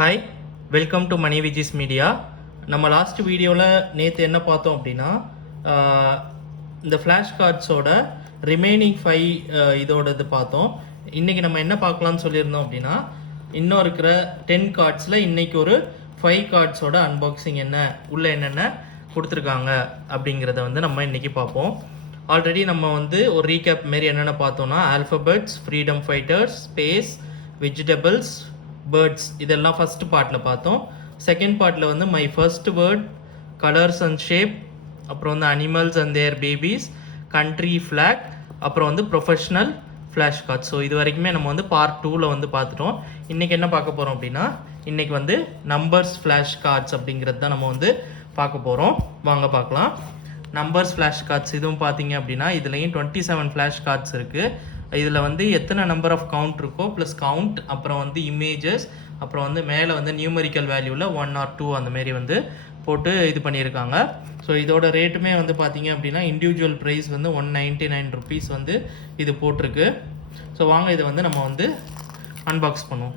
Hi, welcome to Mani Viji's media. நம்ம last வீடியோவில் நேற்று என்ன பார்த்தோம் அப்படின்னா, இந்த ஃப்ளாஷ் கார்ட்ஸோட ரிமைனிங் 5 இதோடது பார்த்தோம். இன்றைக்கி நம்ம என்ன பார்க்கலான்னு சொல்லியிருந்தோம் அப்படின்னா, இன்னும் இருக்கிற 10 கார்ட்ஸில் இன்றைக்கி ஒரு 5 கார்ட்ஸோட அன்பாக்சிங் என்ன, உள்ளே என்னென்ன கொடுத்துருக்காங்க அப்படிங்கிறத வந்து நம்ம இன்றைக்கி பார்ப்போம். ஆல்ரெடி நம்ம வந்து ஒரு ரீகேப் மாரி என்னென்ன பார்த்தோம்னா, alphabets, freedom fighters, space, vegetables, birds இதெல்லாம் ஃபஸ்ட் பார்ட்டில் பார்த்தோம். செகண்ட் பார்ட்டில் வந்து my first word, colours and shape, அப்புறம் வந்து animals and their babies, country flag, அப்புறம் வந்து ப்ரொஃபஷ்னல் ஃப்ளாஷ் கார்ட்ஸ். ஸோ இது வரைக்குமே நம்ம வந்து பார்ட் 2ல் வந்து பார்த்துட்டோம். இன்றைக்கி என்ன பார்க்க போகிறோம் அப்படின்னா, இன்றைக்கி வந்து நம்பர்ஸ் ஃப்ளாஷ் கார்ட்ஸ் அப்படிங்கிறது தான் நம்ம வந்து பார்க்க போகிறோம். வாங்க பார்க்கலாம். நம்பர்ஸ் ஃப்ளாஷ் கார்ட்ஸ் இதுவும் பார்த்தீங்க அப்படின்னா, இதுலேயும் 27 ஃப்ளாஷ் கார்ட்ஸ் இருக்குது. இதில் வந்து எத்தனை நம்பர் ஆஃப் கவுண்ட் இருக்கோ ப்ளஸ் கவுண்ட், அப்புறம் வந்து இமேஜஸ், அப்புறம் வந்து மேலே வந்து நியூமரிக்கல் வேல்யூவில் 1 or 2 அந்தமாரி வந்து போட்டு இது பண்ணியிருக்காங்க. ஸோ இதோட ரேட்டுமே வந்து பார்த்தீங்க அப்படின்னா இண்டிவிஜுவல் ப்ரைஸ் வந்து 199 ருபீஸ் வந்து இது போட்டிருக்கு. ஸோ வாங்க இதை வந்து நம்ம வந்து அன்பாக்ஸ் பண்ணுவோம்.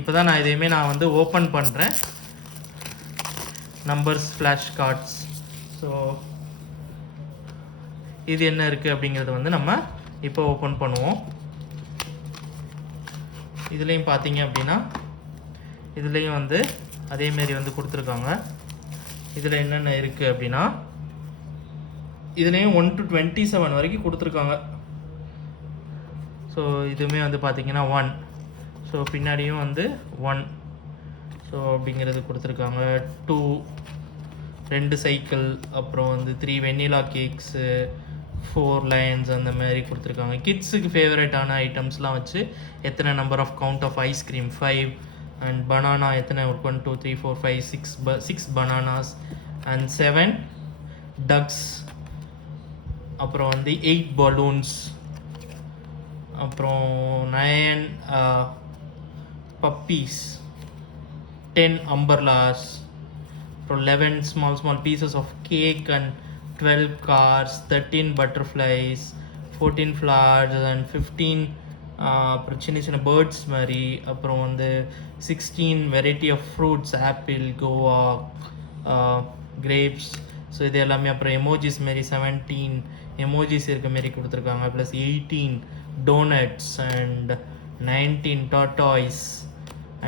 இப்போ தான் நான் வந்து ஓப்பன் பண்ணுறேன். Numbers flash cards. ஸோ இது என்ன இருக்குது அப்படிங்கிறத வந்து நம்ம இப்போ ஓப்பன் பண்ணுவோம். இதுலேயும் பார்த்தீங்க அப்படின்னா இதுலேயும் வந்து அதேமாரி வந்து கொடுத்துருக்காங்க. இதில் என்னென்ன இருக்குது அப்படின்னா, இதுலேயும் 1 to 27 வரைக்கும் கொடுத்துருக்காங்க. ஸோ இதுவுமே வந்து பார்த்தீங்கன்னா 1. ஸோ பின்னாடியும் வந்து 1. ஸோ அப்படிங்கிறது கொடுத்துருக்காங்க. 2 2 சைக்கிள், அப்புறம் வந்து 3 வெண்ணிலா கேக்ஸு, 4 லைன்ஸ் அந்த மாதிரி கொடுத்துருக்காங்க. கிட்ஸுக்கு ஃபேவரட்டான ஐட்டம்ஸ்லாம் வச்சு எத்தனை number of count of ice cream 5, and banana எத்தனை 1 2 3 4 5 6 பனானாஸ் அண்ட் 7 டக்ஸ், அப்புறம் வந்து 8 பலூன்ஸ், அப்புறம் 9 பப்பீஸ், 10 அம்பர்லாஸ், அப்புறம் 11 small pieces of cake and 12 cars, 13 butterflies, 14 flowers and 15 அப்புறம் சின்ன சின்ன பேர்ட்ஸ் மாதிரி, அப்புறம் வந்து 16 variety of fruits, apple, guava, grapes. So இது எல்லாமே. அப்புறம் எமோஜிஸ் மாரி 17 எமோஜிஸ் இருக்க மாரி கொடுத்துருக்காங்க. Plus 18 donuts and 19 tortoise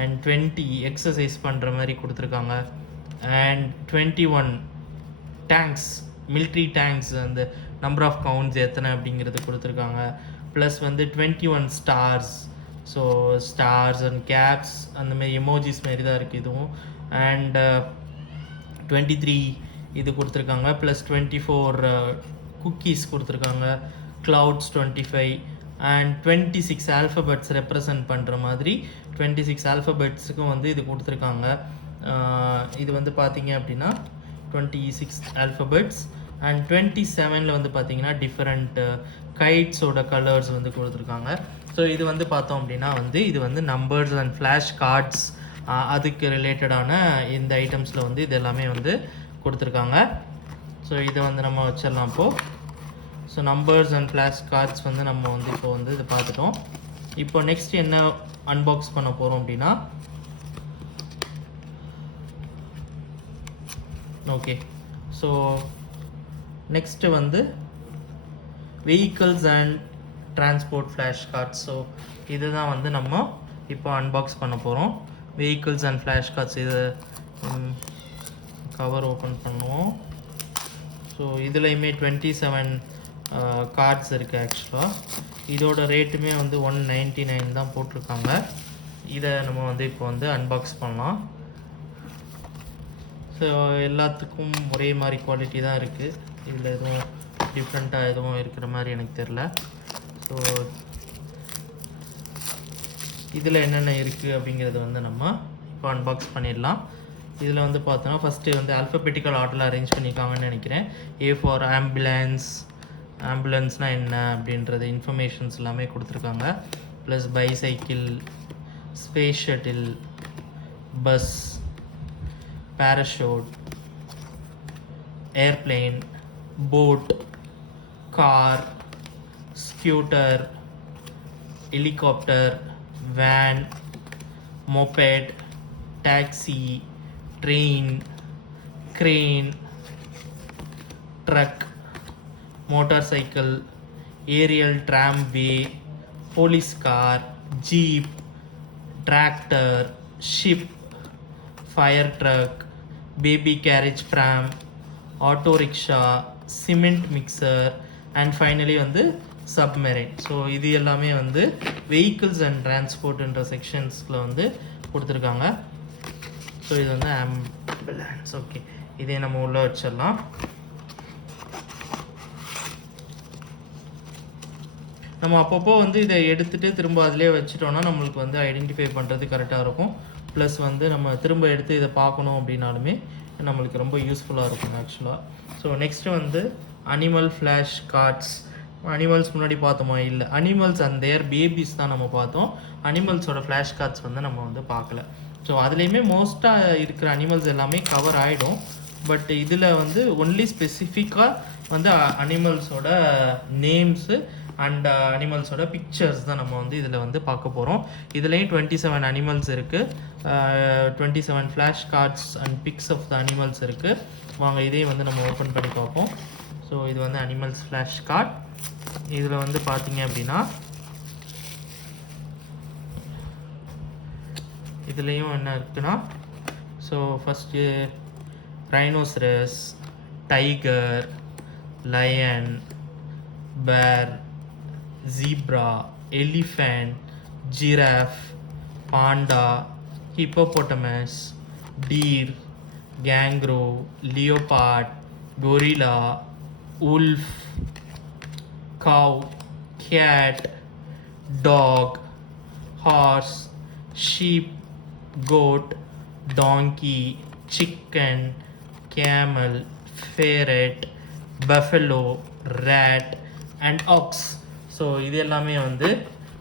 and 20 exercise பண்ணுற மாதிரி கொடுத்துருக்காங்க. அண்ட் 21 டேங்க்ஸ், மிலிட்ரி டேங்க்ஸ், அந்த நம்பர் ஆஃப் கவுண்ட்ஸ் எத்தனை அப்படிங்கிறது கொடுத்துருக்காங்க. ப்ளஸ் வந்து 21 stars. So stars and caps அந்தமாரி எமோஜிஸ் மாரி தான் இருக்குது இதுவும். அண்ட் 23 இது கொடுத்துருக்காங்க. ப்ளஸ் 24 குக்கீஸ் கொடுத்துருக்காங்க. க்ளவுட்ஸ் 25 அண்ட் 26 ஆல்ஃபபெட்ஸ் ரெப்ரசன்ட் பண்ணுற மாதிரி 26 ஆல்ஃபபெட்ஸுக்கும் வந்து இது கொடுத்துருக்காங்க. இது வந்து பார்த்தீங்க அப்படின்னா 26 ஆல்ஃபபெட்ஸ். அண்ட் 27ல் வந்து பார்த்தீங்கன்னா டிஃப்ரெண்ட் கைட்ஸோட கலர்ஸ் வந்து கொடுத்துருக்காங்க. ஸோ இது வந்து பார்த்தோம் அப்படின்னா வந்து இது வந்து நம்பர்ஸ் அண்ட் ஃப்ளாஷ் கார்ட்ஸ் அதுக்கு ரிலேட்டடான இந்த ஐட்டம்ஸில் வந்து இது எல்லாமே வந்து கொடுத்துருக்காங்க. ஸோ இதை வந்து நம்ம வச்சிடலாம் இப்போது. So numbers and flash cards வந்து நம்ம வந்து இப்போ வந்து இது பார்த்துட்டோம். இப்போ நெக்ஸ்ட் என்ன அன்பாக்ஸ் பண்ண போகிறோம் அப்படின்னா, ஓகே, ஸோ நெக்ஸ்ட்டு வந்து vehicles and transport flash cards. So இது தான் வந்து நம்ம இப்போ அன்பாக்ஸ் பண்ண போகிறோம். Vehicles and flash cards. இது கவர் ஓப்பன் பண்ணுவோம். ஸோ இதுலேயுமே 27 கார்ட்ஸ் இருக்குது. ஆக்சுவலாக இதோட ரேட்டுமே வந்து 199 தான் போட்டிருக்காங்க. இதை நம்ம வந்து இப்போ வந்து அன்பாக்ஸ் பண்ணலாம். ஸோ எல்லாத்துக்கும் ஒரே மாதிரி குவாலிட்டி தான் இருக்குது. இதில் எதுவும் டிஃப்ரெண்ட்டாக எதுவும் இருக்கிற மாதிரி எனக்கு தெரில. ஸோ இதில் என்னென்ன இருக்குது அப்படிங்கிறது வந்து நம்ம இப்போ அன்பாக்ஸ் பண்ணிடலாம். இதில் வந்து பார்த்தோன்னா ஃபஸ்ட்டு வந்து ஆல்ஃபபெட்டிக்கல் ஆர்டரில் அரேஞ்ச் பண்ணியிருக்காங்கன்னு நினைக்கிறேன். ஏ ஃபார் ஆம்புலன்ஸ், ஆம்புலன்ஸ்னால் என்ன அப்படின்றது இன்ஃபர்மேஷன்ஸ் எல்லாமே கொடுத்துருக்காங்க. Plus bicycle, space shuttle, bus, parachute, airplane, boat, car, scooter, helicopter, van, moped, taxi, train, crane, truck, motorcycle, aerial tramway, police car, jeep, tractor, ship, fire truck, baby carriage pram, auto rickshaw, cement mixer, and finally வந்து submarine. So இது எல்லாமே வந்து vehicles and transportன்ற செக்ஷன்ஸில் வந்து கொடுத்துருக்காங்க. So இது வந்து ambulance. Okay, இதே நம்ம உள்ள வச்சிடலாம். நம்ம அப்பப்போ வந்து இதை எடுத்துகிட்டு திரும்ப அதிலே வச்சுட்டோன்னா நம்மளுக்கு வந்து ஐடென்டிஃபை பண்ணுறது கரெக்டாக இருக்கும். ப்ளஸ் வந்து நம்ம திரும்ப எடுத்து இதை பார்க்கணும் அப்படின்னாலுமே நம்மளுக்கு ரொம்ப யூஸ்ஃபுல்லாக இருக்கும் ஆக்சுவலாக. ஸோ நெக்ஸ்ட்டு வந்து அனிமல் ஃப்ளாஷ் கார்ட்ஸ். அனிமல்ஸ் முன்னாடி பார்த்தோமா? இல்லை, அனிமல்ஸ் அண்ட் தேர் பேபிஸ் தான் நம்ம பார்த்தோம். அனிமல்ஸோட ஃப்ளாஷ் கார்ட்ஸ் வந்து நம்ம வந்து பார்க்கல. ஸோ அதுலேயுமே மோஸ்ட்டாக இருக்கிற அனிமல்ஸ் எல்லாமே கவர் ஆகிடும். பட் இதில் வந்து ஒன்லி ஸ்பெசிஃபிக்காக வந்து அனிமல்ஸோட நேம்ஸு அண்ட் அனிமல்ஸோட பிக்சர்ஸ் தான் நம்ம வந்து இதில் வந்து பார்க்க போகிறோம். இதுலேயும் 27 அனிமல்ஸ் இருக்குது, 27 flash cards and pics of the animals இருக்குது. வாங்க இதையும் வந்து நம்ம ஓப்பன் பண்ணி பார்ப்போம். ஸோ இது வந்து அனிமல்ஸ் ஃப்ளாஷ் கார்ட். இதில் வந்து பார்த்தீங்க அப்படின்னா இதுலேயும் என்ன இருக்குன்னா, so first rhinoceros, tiger, lion, bear, zebra, elephant, giraffe, panda, hippopotamus, deer, kangaroo, leopard, gorilla, wolf, cow, cat, dog, horse, sheep, goat, donkey, chicken, camel, ferret, buffalo, rat and ox. So இது எல்லாமே வந்து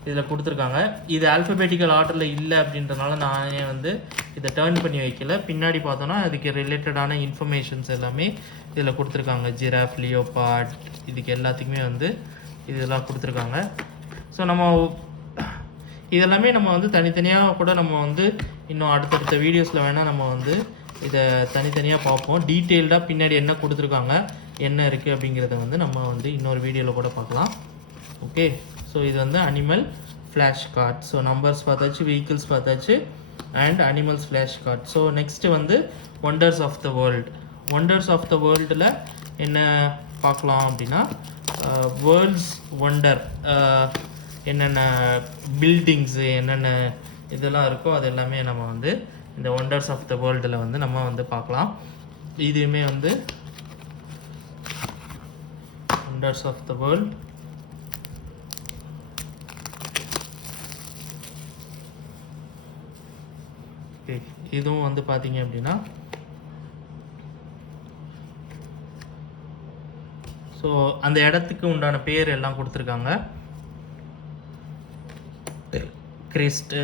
இதில் கொடுத்துருக்காங்க. இது alphabetical ஆர்டரில் இல்லை அப்படின்றனால நானே வந்து இதை டேர்ன் பண்ணி வைக்கல. பின்னாடி பார்த்தோன்னா அதுக்கு ரிலேட்டடான இன்ஃபர்மேஷன்ஸ் எல்லாமே இதில் கொடுத்துருக்காங்க. ஜிராஃப், லியோபார்ட், இதுக்கு எல்லாத்துக்குமே வந்து இதெல்லாம் கொடுத்துருக்காங்க. ஸோ நம்ம இதெல்லாமே நம்ம வந்து தனித்தனியாக கூட நம்ம வந்து இன்னும் அடுத்தடுத்த வீடியோஸில் வேணால் நம்ம வந்து இதை தனித்தனியாக பார்ப்போம். டீட்டெயில்டாக பின்னாடி என்ன கொடுத்துருக்காங்க, என்ன இருக்குது அப்படிங்கிறத வந்து நம்ம வந்து இன்னொரு வீடியோவில் கூட பார்க்கலாம். ஓகே, ஸோ இது வந்து animal flash card. So numbers பார்த்தாச்சு, வெஹிக்கிள்ஸ் பார்த்தாச்சு, and animals flash card. So next வந்து wonders of the world. Wonders of the வேர்ல்டில் என்ன பார்க்கலாம் அப்படின்னா, வேர்ல்ட்ஸ் ஒண்டர், என்னென்ன பில்டிங்ஸு, என்னென்ன இதெல்லாம் இருக்கோ அது எல்லாமே நம்ம வந்து இந்த ஒண்டர்ஸ் ஆஃப் த வேர்ல்டில் வந்து நம்ம வந்து பார்க்கலாம். இதுவுமே வந்து ஒண்டர்ஸ் ஆஃப் த வேர்ல்ட். இதுவும் வந்து பார்த்தீங்க அப்படின்னா, ஸோ அந்த இடத்துக்கு உண்டான பேர் எல்லாம் கொடுத்துருக்காங்க. கிறிஸ்ட்,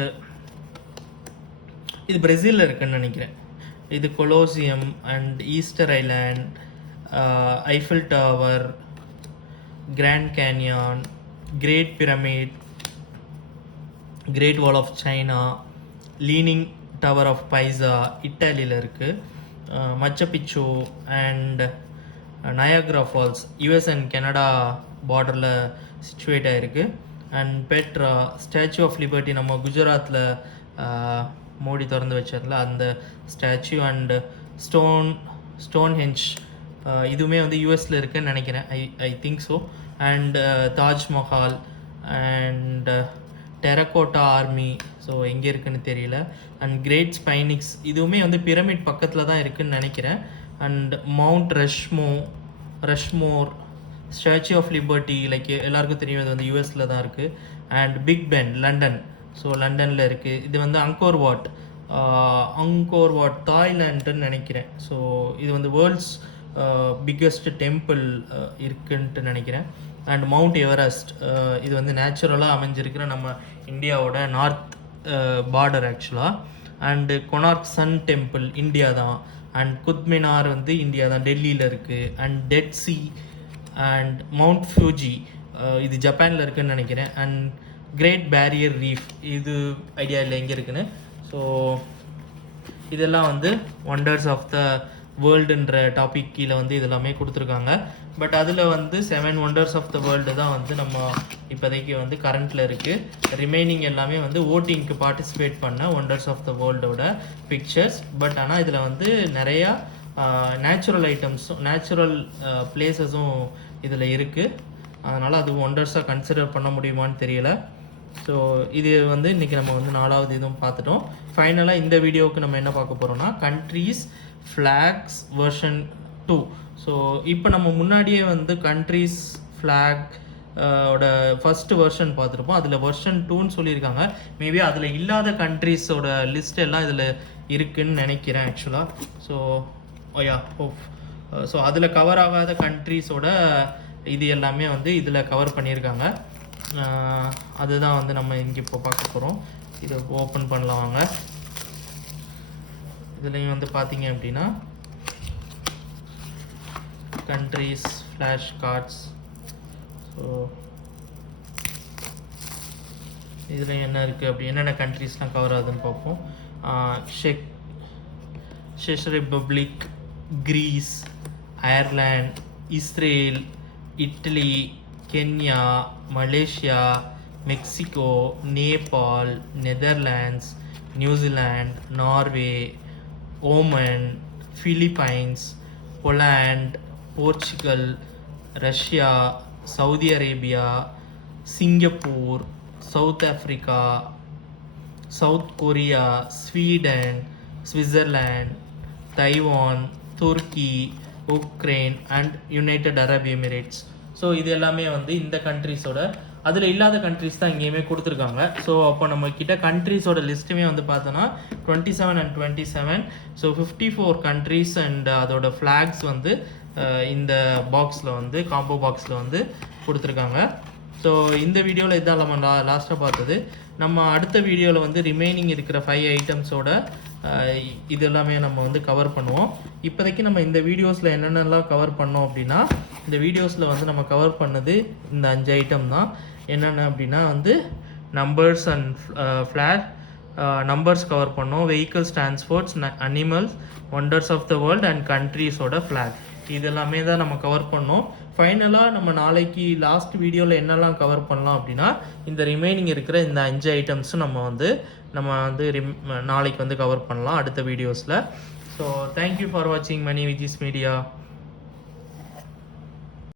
இது பிரேசிலில் இருக்குன்னு நினைக்கிறேன். இது Colosseum and Easter Island, Eiffel Tower, Grand Canyon, Great Pyramid, Great Wall of China, Leaning Tower of Pisa இட்டாலியில் இருக்குது, Machu Picchu and Niagara Falls US and Canada பார்டரில் சிச்சுவேட் ஆகிருக்கு. And Petra, Statue of Liberty நம்ம குஜராத்தில் மோடி திறந்து வச்சார்ல அந்த statue, and Stonehenge இதுவுமே வந்து யூஎஸில் இருக்குன்னு நினைக்கிறேன், I think so. And Taj Mahal and terracotta army, so எங்கே இருக்குன்னு தெரியல. அண்ட் கிரேட் ஸ்பைனிக்ஸ், இதுவுமே வந்து பிரமிட் பக்கத்தில் தான் இருக்குதுன்னு நினைக்கிறேன். And Mount Rushmore, Statue of Liberty, like எல்லாருக்கும் தெரியும் இது வந்து யூஎஸில் தான் இருக்குது. And Big Ben London, so லண்டனில் இருக்குது. இது வந்து அங்கோர் வாட் தாய்லாண்டுன்னு நினைக்கிறேன். ஸோ இது வந்து வேர்ல்ட்ஸ் பிக்கஸ்ட் டெம்பிள் இருக்குன்ட்டு நினைக்கிறேன். அண்ட் மவுண்ட் எவரெஸ்ட், இது வந்து நேச்சுரலாக அமைஞ்சிருக்கிற நம்ம இந்தியாவோட நார்த் பார்டர் ஆக்சுவலாக. And Konark sun temple India தான். அண்ட் குத்மினார் வந்து இந்தியா தான், டெல்லியில் இருக்குது. And Dead Sea and Mount Fuji, இது ஜப்பானில் இருக்குதுன்னு நினைக்கிறேன். அண்ட் கிரேட் பேரியர் ரீஃப், இது ஐடியா இல்லை எங்கே இருக்குன்னு. ஸோ இதெல்லாம் வந்து ஒண்டர்ஸ் ஆஃப் த வேர்ல்டுன்ற டாபிக் கீழே வந்து இதெல்லாமே கொடுத்துருக்காங்க. பட் அதில் வந்து 7 ஒண்டர்ஸ் ஆஃப் த வேர்ல்டு தான் வந்து நம்ம இப்போதைக்கு வந்து கரண்ட்டில் இருக்குது. ரிமைனிங் எல்லாமே வந்து ஓட்டிங்க்கு பார்ட்டிசிபேட் பண்ண ஒண்டர்ஸ் ஆஃப் த வேர்ல்டோட பிக்சர்ஸ். பட் ஆனால் இதில் வந்து நிறையா நேச்சுரல் ஐட்டம்ஸும் நேச்சுரல் பிளேசஸும் இதில் இருக்குது. அதனால் அது ஒண்டர்ஸாக கன்சிடர் பண்ண முடியுமான்னு தெரியல. ஸோ இது வந்து இன்றைக்கி நம்ம வந்து 4வது இதுவும் பார்த்துட்டோம். ஃபைனலாக இந்த வீடியோவுக்கு நம்ம என்ன பார்க்க போகிறோம்னா கண்ட்ரீஸ் ஃப்ளாக்ஸ் வெர்ஷன் 2. ஸோ இப்போ நம்ம முன்னாடியே வந்து கண்ட்ரீஸ் ஃப்ளாக் ஓட ஃபஸ்ட்டு வெர்ஷன் பார்த்துருப்போம். அதில் வெர்ஷன் 2ன்னு சொல்லியிருக்காங்க. மேபி அதில் இல்லாத கண்ட்ரீஸோட லிஸ்ட் எல்லாம் இதில் இருக்குதுன்னு நினைக்கிறேன் ஆக்சுவலாக. ஸோ ஸோ அதில் கவர் ஆகாத கண்ட்ரீஸோட இது எல்லாமே வந்து இதில் கவர் பண்ணியிருக்காங்க. அதுதான் வந்து நம்ம இங்கே இப்போ பார்க்க போகிறோம். இதை ஓப்பன் பண்ணலாம் வாங்க. இதுலேயும் வந்து பார்த்தீங்க அப்படின்னா கண்ட்ரீஸ் ஃப்ளாஷ் கார்ட்ஸ். ஸோ இதில் என்ன இருக்குது அப்படி என்னென்ன கண்ட்ரீஸ்லாம் கவர் ஆகுதுன்னு பார்ப்போம். செக் Republic, Greece, Ireland, Israel, Italy, Kenya, Malaysia, Mexico, Nepal, Netherlands, New Zealand, Norway, Oman, Philippines, Poland, Portugal, Russia, Saudi Arabia, Singapore, South Africa, South Korea, Sweden, Switzerland, Taiwan, துருக்கி, Ukraine and United Arab Emirates. So இது எல்லாமே வந்து இந்த கண்ட்ரீஸோட அதில் இல்லாத countries தான் இங்கேயுமே கொடுத்துருக்காங்க. ஸோ அப்போ நம்ம கிட்ட கண்ட்ரீஸோட லிஸ்ட்டுமே வந்து பார்த்தோன்னா 27 and 27. ஸோ 54 கண்ட்ரீஸ் அண்ட் அதோட ஃப்ளாக்ஸ் வந்து இந்த பாக்ஸில் வந்து காம்போ பாக்ஸில் வந்து கொடுத்துருக்காங்க. ஸோ இந்த வீடியோவில் இதான் நம்ம லாஸ்ட்டாக பார்த்தது. நம்ம அடுத்த வீடியோவில் வந்து ரிமைனிங் இருக்கிற 5 ஐட்டம்ஸோட இது எல்லாமே நம்ம வந்து கவர் பண்ணுவோம். இப்போதைக்கு நம்ம இந்த வீடியோஸில் என்னென்னலாம் கவர் பண்ணோம் அப்படின்னா இந்த வீடியோஸில் வந்து நம்ம கவர் பண்ணது இந்த 5 ஐட்டம் தான். என்னென்ன அப்படின்னா வந்து numbers and flash numbers cover பண்ணோம், vehicles, transports, animals, wonders of the world and கண்ட்ரீஸோட ஃப்ளாக். இது எல்லாமே தான் நம்ம கவர் பண்ணோம். ஃபைனலாக நம்ம நாளைக்கு லாஸ்ட் வீடியோவில் என்னெல்லாம் கவர் பண்ணலாம் அப்படின்னா இந்த ரிமைனிங் இருக்கிற இந்த 5 ஐட்டம்ஸும் நம்ம வந்து நாளைக்கு வந்து கவர் பண்ணலாம் அடுத்த வீடியோஸில். ஸோ தேங்க்யூ ஃபார் வாட்சிங் மணி விஜிஸ் மீடியா.